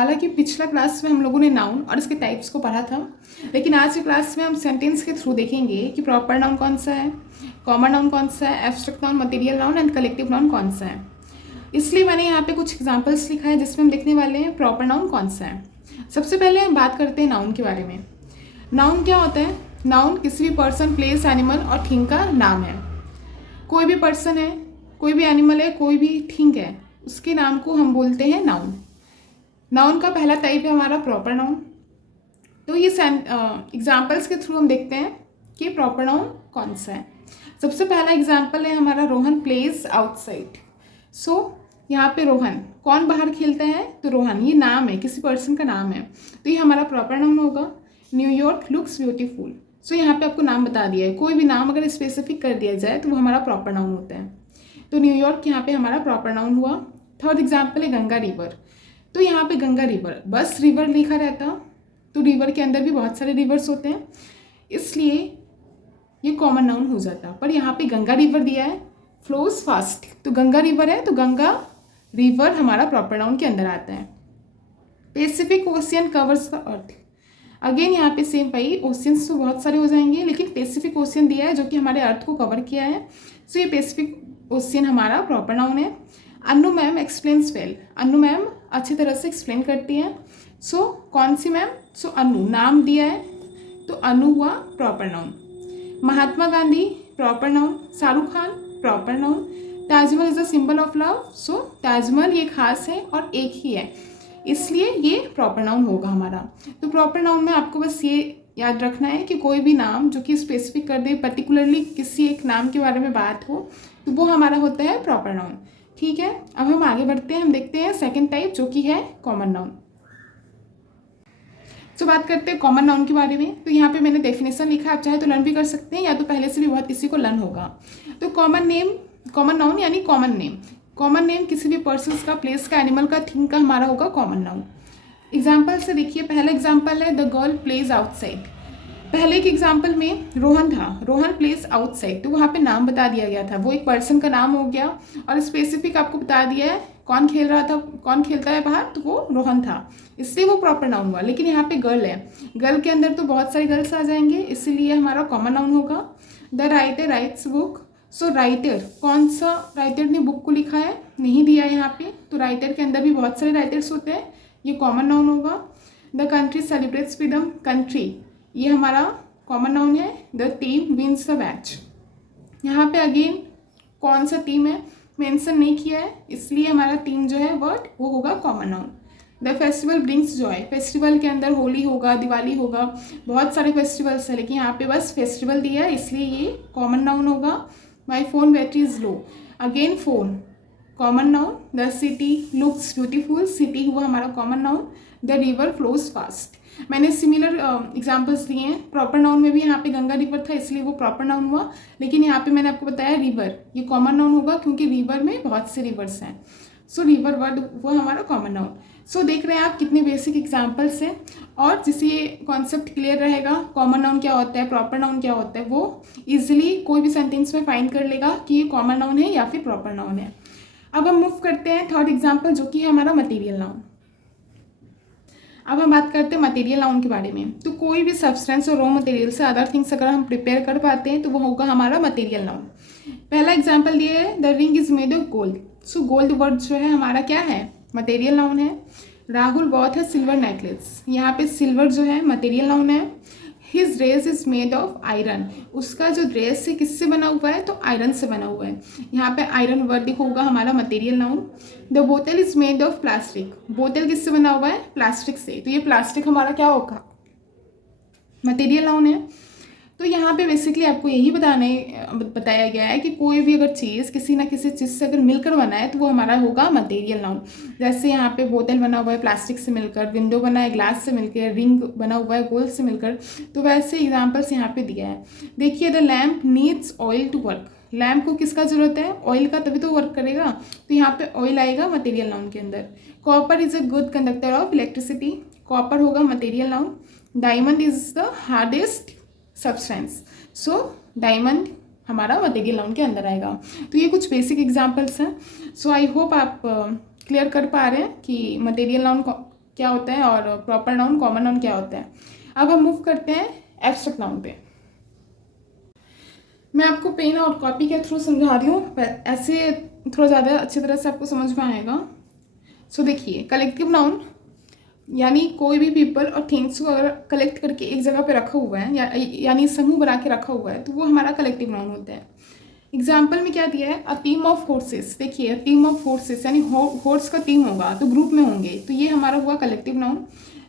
हालांकि पिछला क्लास में हम लोगों ने नाउन और इसके टाइप्स को पढ़ा था, लेकिन आज की क्लास में हम सेंटेंस के थ्रू देखेंगे कि प्रॉपर नाउन कौन सा है, कॉमन नाउन कौन सा है, abstract noun, material noun and collective noun कौन सा है। इसलिए मैंने यहाँ पे कुछ एग्जाम्पल्स लिखा है जिसमें हम देखने वाले हैं प्रॉपर नाउन कौन सा है। सबसे पहले हम बात करते हैं नाउन के बारे में। नाउन क्या होता है? नाउन किसी भी पर्सन, प्लेस, एनिमल और थिंग का नाम है। कोई भी पर्सन है, कोई भी एनिमल है, कोई भी थिंग है, उसके नाम को हम बोलते हैं नाउन। नाउन का पहला टाइप है हमारा प्रॉपर नाउन। तो ये एग्जाम्पल्स के थ्रू हम देखते हैं कि प्रॉपर नाउन कौन सा है। सबसे पहला एग्जाम्पल है हमारा रोहन प्लेज आउटसाइड। सो यहाँ पे रोहन, कौन बाहर खेलता है? तो रोहन, ये नाम है, किसी पर्सन का नाम है, तो ये हमारा प्रॉपर नाउन होगा। New York looks beautiful. सो यहाँ पे आपको नाम बता दिया है। कोई भी नाम अगर स्पेसिफिक कर दिया जाए तो वो हमारा प्रॉपर नाउन होता है। तो न्यूयॉर्क यहाँ पे हमारा प्रॉपर नाउन हुआ। थर्ड एग्जाम्पल है गंगा रिवर। तो यहाँ पे गंगा रिवर, बस रिवर लिखा रहता तो रिवर के अंदर भी बहुत सारे रिवर्स होते हैं, इसलिए ये कॉमन नाउन हो जाता। पर यहाँ पे गंगा रिवर दिया है, फ्लोज फास्ट, तो गंगा रिवर है तो गंगा रिवर हमारा प्रॉपर नाउन के अंदर आता है। Pacific ocean covers the earth. Again यहाँ पे सेम भाई, ओशियंस तो बहुत सारे हो जाएंगे, लेकिन पैसिफिक ओशियन दिया है जो कि हमारे अर्थ को कवर किया है। सो ये पैसिफिक ओशियन हमारा प्रॉपर नाउन है। Annu ma'am explains well. Annu ma'am अच्छी तरह से एक्सप्लेन करती हैं। सो कौन सी मैम? सो अन्नू, नाम दिया है तो अन्नू हुआ proper noun. Mahatma Gandhi proper noun. Shahrukh Khan proper noun. Taj Mahal is the symbol of love. So Taj Mahal ये खास है और एक ही है, इसलिए ये प्रॉपर नाउन होगा हमारा। तो प्रॉपर नाउन में आपको बस ये याद रखना है कि कोई भी नाम जो कि स्पेसिफिक कर दे, पर्टिकुलरली किसी एक नाम के बारे में बात हो, तो वो हमारा होता है प्रॉपर नाउन। ठीक है, अब हम आगे बढ़ते हैं। हम देखते हैं सेकंड टाइप जो कि है कॉमन नाउन। तो बात करते हैं कॉमन नाउन के बारे में। तो यहाँ पे मैंने डेफिनेशन लिखा, आप चाहे तो लर्न भी कर सकते हैं या तो पहले से भी बहुत किसी को लर्न होगा। तो कॉमन नाउन यानी कॉमन नेम। कॉमन नेम किसी भी पर्सन का, प्लेस का, एनिमल का, थिंग का हमारा होगा कॉमन नाउन। एग्जाम्पल से देखिए, पहला एग्जाम्पल है द गर्ल प्लेज आउटसाइड। पहले के एग्जाम्पल में रोहन था, रोहन प्लेस आउटसाइड, तो वहाँ पे नाम बता दिया गया था, वो एक पर्सन का नाम हो गया और स्पेसिफिक आपको बता दिया है कौन खेल रहा था, कौन खेलता है बाहर, तो वो रोहन था, इसलिए वो प्रॉपर नाउन हुआ। लेकिन यहाँ पे गर्ल है, गर्ल के अंदर तो बहुत सारे गर्ल्स आ जाएंगे, इसीलिए हमारा कॉमन नाउन होगा। The writer writes book. So writer, कौन सा राइटर ने बुक को लिखा है? नहीं दिया है यहाँ पे, तो राइटर के अंदर भी बहुत सारे राइटर्स होते हैं, ये कॉमन नाउन होगा। The country celebrates freedom. Country ये हमारा कॉमन नाउन है। The team wins the match. यहाँ पे अगेन कौन सा टीम है मेंशन नहीं किया है, इसलिए हमारा टीम जो है वर्ड वो होगा common noun. The festival brings Joy. Festival के अंदर होली होगा, दिवाली होगा, बहुत सारे फेस्टिवल्स है, लेकिन यहाँ पे बस फेस्टिवल दिया है, इसलिए ये कॉमन नाउन होगा। My phone battery is low. Again phone common noun. The city looks beautiful. City हुआ हमारा common noun. The river flows fast. मैंने सिमिलर एग्जाम्पल्स दिए हैं। प्रॉपर नाउन में भी यहाँ पे गंगा रिवर था, इसलिए वो प्रॉपर नाउन हुआ, लेकिन यहाँ पे मैंने आपको बताया रिवर, ये कॉमन नाउन होगा क्योंकि रिवर में बहुत से रिवर्स हैं। सो रिवर वर्ड वो हमारा कॉमन नाउन। सो देख रहे हैं आप कितने बेसिक एग्जाम्पल्स हैं, और जिससे ये कॉन्सेप्ट क्लियर रहेगा कॉमन नाउन क्या होता है, प्रॉपर नाउन क्या होता है, वो ईजिली कोई भी सेंटेंस में फाइंड कर लेगा कि ये कॉमन नाउन है या फिर प्रॉपर नाउन है। अब हम मूव करते हैं थर्ड एग्जाम्पल जो कि है हमारा मटेरियल नाउन। अब हम बात करते हैं मटेरियल नाउन के बारे में। तो कोई भी सब्सटेंस और रॉ मटेरियल से अदर थिंग्स अगर हम प्रिपेयर कर पाते हैं तो वो होगा हमारा मटेरियल नाउन। पहला एग्जांपल दिए है, the ring is made of gold. So gold word जो है हमारा क्या है? मटेरियल नाउन है। राहुल बॉथ है सिल्वर नेकलेस। यहाँ पे सिल्वर जो है मटेरियल नाउन है। His dress is made of iron. उसका जो ड्रेस है किससे बना हुआ है? तो आयरन से बना हुआ है, यहाँ पे आयरन वर्ड होगा हमारा मटेरियल नाउन। द बोतल इज मेड ऑफ प्लास्टिक। बोतल किससे बना हुआ है? प्लास्टिक से, तो ये प्लास्टिक हमारा क्या होगा? मटेरियल नाउन है। तो यहाँ पे बेसिकली आपको यही बताया गया है कि कोई भी अगर चीज़ किसी ना किसी चीज़ से अगर मिलकर बना है तो वो हमारा होगा मटेरियल नाउन। जैसे यहाँ पे बोतल बना हुआ है प्लास्टिक से मिलकर, विंडो बना है ग्लास से मिलकर, रिंग बना हुआ है गोल्ड से मिलकर, तो वैसे एग्जाम्पल्स यहाँ पे दिया है। देखिए, the lamp needs oil to work. Lamp को किसका जरूरत है? ऑयल का, तभी तो वर्क करेगा, तो यहाँ पे ऑयल आएगा मटेरियल नाउन के अंदर। Copper is a good conductor of electricity. Copper होगा material noun. Diamond is the hardest substance. So diamond हमारा मटेरियल नाउन के अंदर आएगा। तो ये कुछ बेसिक एग्जांपल्स हैं। सो आई होप आप क्लियर कर पा रहे हैं कि मटेरियल नाउन क्या होता है और प्रॉपर नाउन कॉमन नाउन क्या होता है। अब हम मूव करते हैं एब्स्ट्रैक्ट नाउन पे। मैं आपको पेन और कॉपी के थ्रू समझा रही हूँ, ऐसे थोड़ा ज़्यादा अच्छी तरह से आपको समझ में आएगा। सो देखिए, कलेक्टिव नाउन यानी कोई भी पीपल और थिंग्स को अगर कलेक्ट करके एक जगह पे रखा हुआ है यानी समूह बना के रखा हुआ है तो वो हमारा कलेक्टिव नाउन होता है। एग्जाम्पल में क्या दिया है, अ टीम ऑफ हॉर्सेस। देखिए, टीम ऑफ हॉर्सेस यानी हॉर्स का टीम होगा तो ग्रुप में होंगे, तो ये हमारा हुआ कलेक्टिव नाउन।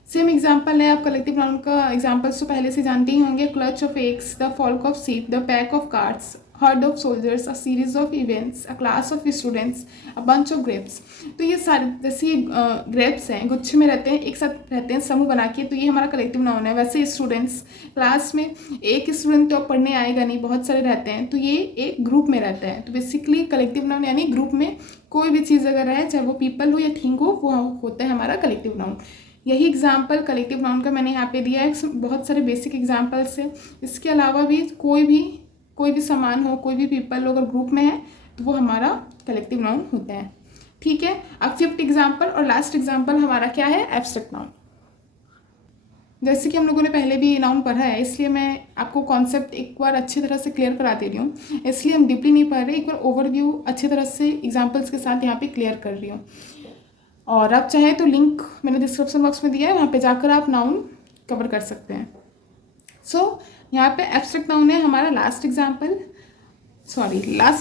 सेम एग्जाम्पल है, आप कलेक्टिव नाउन का एग्जाम्पल्स तो पहले से जानते ही होंगे। Clutch of eggs, the folk of sheep, the pack of cards, heard of soldiers, a series of events, a class of students, a bunch of grapes. तो ये सारे जैसे ग्रेप्स हैं, गुच्छे में रहते हैं, एक साथ रहते हैं समूह बना के, तो ये हमारा कलेक्टिव नाउन है। वैसे स्टूडेंट्स, क्लास में एक स्टूडेंट तो पढ़ने आएगा नहीं, बहुत सारे रहते हैं, तो ये एक ग्रुप में रहता है। तो बेसिकली कलेक्टिव नाउन यानी ग्रुप में कोई भी चीज़ अगर है, चाहे वो पीपल हो या थिंग हो, वो होता है हमारा कलेक्टिव नाउन। यही एग्जाम्पल कलेक्टिव नाउन का मैंने यहाँ पे दिया है, बहुत सारे बेसिक एग्जाम्पल्स है। इसके अलावा भी कोई भी सामान हो, कोई भी पीपल अगर ग्रुप में है तो वो हमारा कलेक्टिव नाउन होता है। ठीक है, अब फिफ्थ एग्जाम्पल और लास्ट एग्जाम्पल हमारा क्या है, एब्स्ट्रैक्ट नाउन। जैसे कि हम लोगों ने पहले भी नाउन पढ़ा है, इसलिए मैं आपको कॉन्सेप्ट एक बार अच्छी तरह से क्लियर करा दे रही हूँ। इसलिए हम डीपली नहीं पढ़ रहे, एक बार ओवरव्यू अच्छी तरह से एग्जाम्पल्स के साथ यहाँ पे क्लियर कर रही हूँ। और आप चाहे तो लिंक मैंने डिस्क्रिप्शन बॉक्स में दिया है, वहाँ पे जाकर आप नाउन कवर कर सकते हैं। सो यहाँ पे एब्स्ट्रैक्ट नाउन है हमारा लास्ट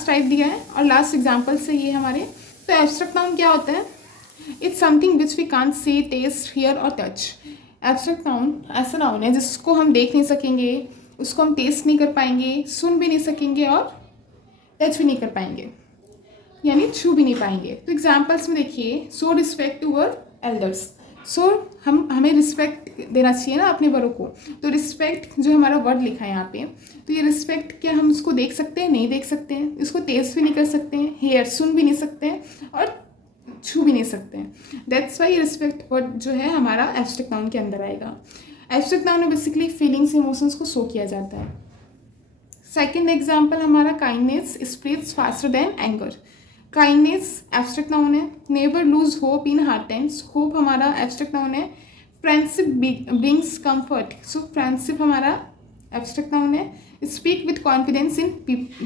टाइप दिया है, और लास्ट एग्जाम्पल से ये हमारे। तो एब्स्ट्रैक्ट नाउन क्या होता है, it's something which we can't see, taste, hear और टच। एब्स्ट्रैक्ट नाउन ऐसा नाउन है जिसको हम देख नहीं सकेंगे, उसको हम टेस्ट नहीं कर पाएंगे, सुन भी नहीं सकेंगे और टच भी नहीं कर पाएंगे, यानी छू भी नहीं पाएंगे। तो एग्जाम्पल्स में देखिए, सो रिस्पेक्ट टूअर्ड एल्डर्स। सो हमें रिस्पेक्ट देना चाहिए ना अपने बड़ों को, तो रिस्पेक्ट जो हमारा वर्ड लिखा है यहाँ पे, तो ये रिस्पेक्ट क्या हम उसको देख सकते हैं, नहीं देख सकते हैं, इसको टेस्ट भी नहीं कर सकते हैं, हेयर सुन भी नहीं सकते हैं और छू भी नहीं सकते हैं। दैट्स वाई रिस्पेक्ट वर्ड जो है हमारा एब्स्ट्रैक्ट नाउन के अंदर आएगा। एब्स्ट्रैक्ट नाउन में बेसिकली फीलिंग्स इमोशंस को शो किया जाता है। सेकेंड एग्जाम्पल हमारा kindness spreads faster than anger. Kindness abstract noun है। Never lose hope in hard times, hope हमारा एब्स्ट्रैक्ट नाउन है। Friendship brings comfort, so friendship हमारा एब्स्ट्रैक्ट नाउन है। Speak with confidence in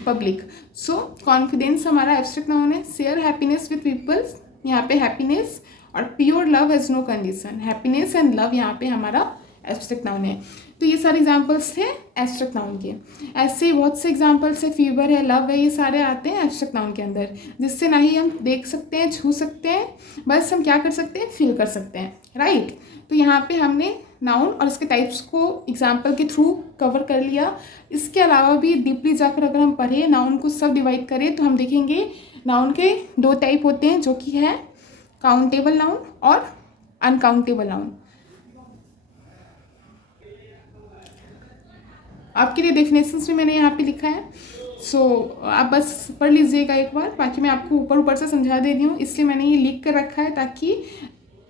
public, so confidence हमारा abstract noun है। Share happiness with peoples, यहाँ पे happiness, और pure love has no condition, happiness and love यहाँ पे हमारा एब्स्ट्रैक्ट नाउन है। तो ये सारे एग्जाम्पल्स थे एब्स्ट्रैक्ट नाउन के। ऐसे बहुत से एग्जाम्पल्स है, फीवर है, लव है, ये सारे आते हैं एब्स्ट्रैक्ट नाउन के अंदर, जिससे ना ही हम देख सकते हैं, छू सकते हैं, बस हम क्या कर सकते हैं, फील कर सकते हैं, राइट। तो यहाँ पे हमने नाउन और इसके टाइप्स को एग्जाम्पल के थ्रू कवर कर लिया। इसके अलावा भी डीपली जाकर अगर हम पढ़े, नाउन को सब डिवाइड करें, तो हम देखेंगे नाउन के दो टाइप होते हैं, जो कि है काउंटेबल नाउन और अनकाउंटेबल नाउन। आपके लिए डेफिनेशंस भी मैंने यहाँ पे लिखा है, सो आप बस पढ़ लीजिएगा एक बार, बाकी मैं आपको ऊपर से समझा दे रही हूँ, इसलिए मैंने ये लिख कर रखा है ताकि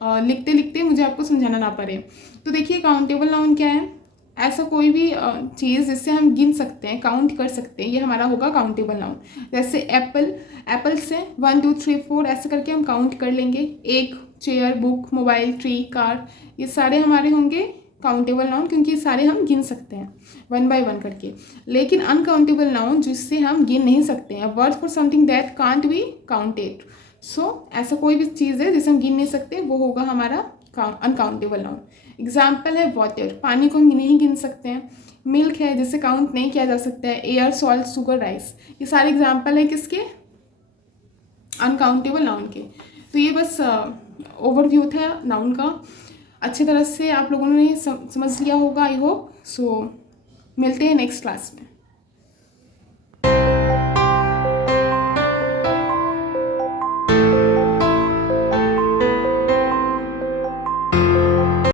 लिखते लिखते मुझे आपको समझाना ना पड़े। तो देखिए, काउंटेबल नाउन क्या है, ऐसा कोई भी चीज़ जिससे हम गिन सकते हैं, काउंट कर सकते हैं, ये हमारा होगा काउंटेबल नाउन। जैसे एप्पल से 1 2 3 4 ऐसे करके हम काउंट कर लेंगे। एक, chair, book, mobile, tree, car, ये सारे हमारे होंगे काउंटेबल नाउन, क्योंकि ये सारे हम गिन सकते हैं 1 by 1 करके। लेकिन अनकाउंटेबल नाउन जिससे हम गिन नहीं सकते हैं, word for something that can't be counted, so ऐसा कोई भी चीज़ है जिसे हम गिन नहीं सकते, वो होगा हमारा अनकाउंटेबल नाउन। एग्जाम्पल है वाटर, पानी को हम नहीं गिन सकते हैं। मिल्क है, जिसे काउंट नहीं किया जा सकता है। एयर, सॉल्ट, शुगर, राइस, ये सारे एग्जाम्पल है किसके, अनकाउंटेबल नाउन के। तो ये बस ओवरव्यू था नाउन का, अच्छी तरह से आप लोगों ने समझ लिया होगा आई होप। सो मिलते हैं नेक्स्ट क्लास में।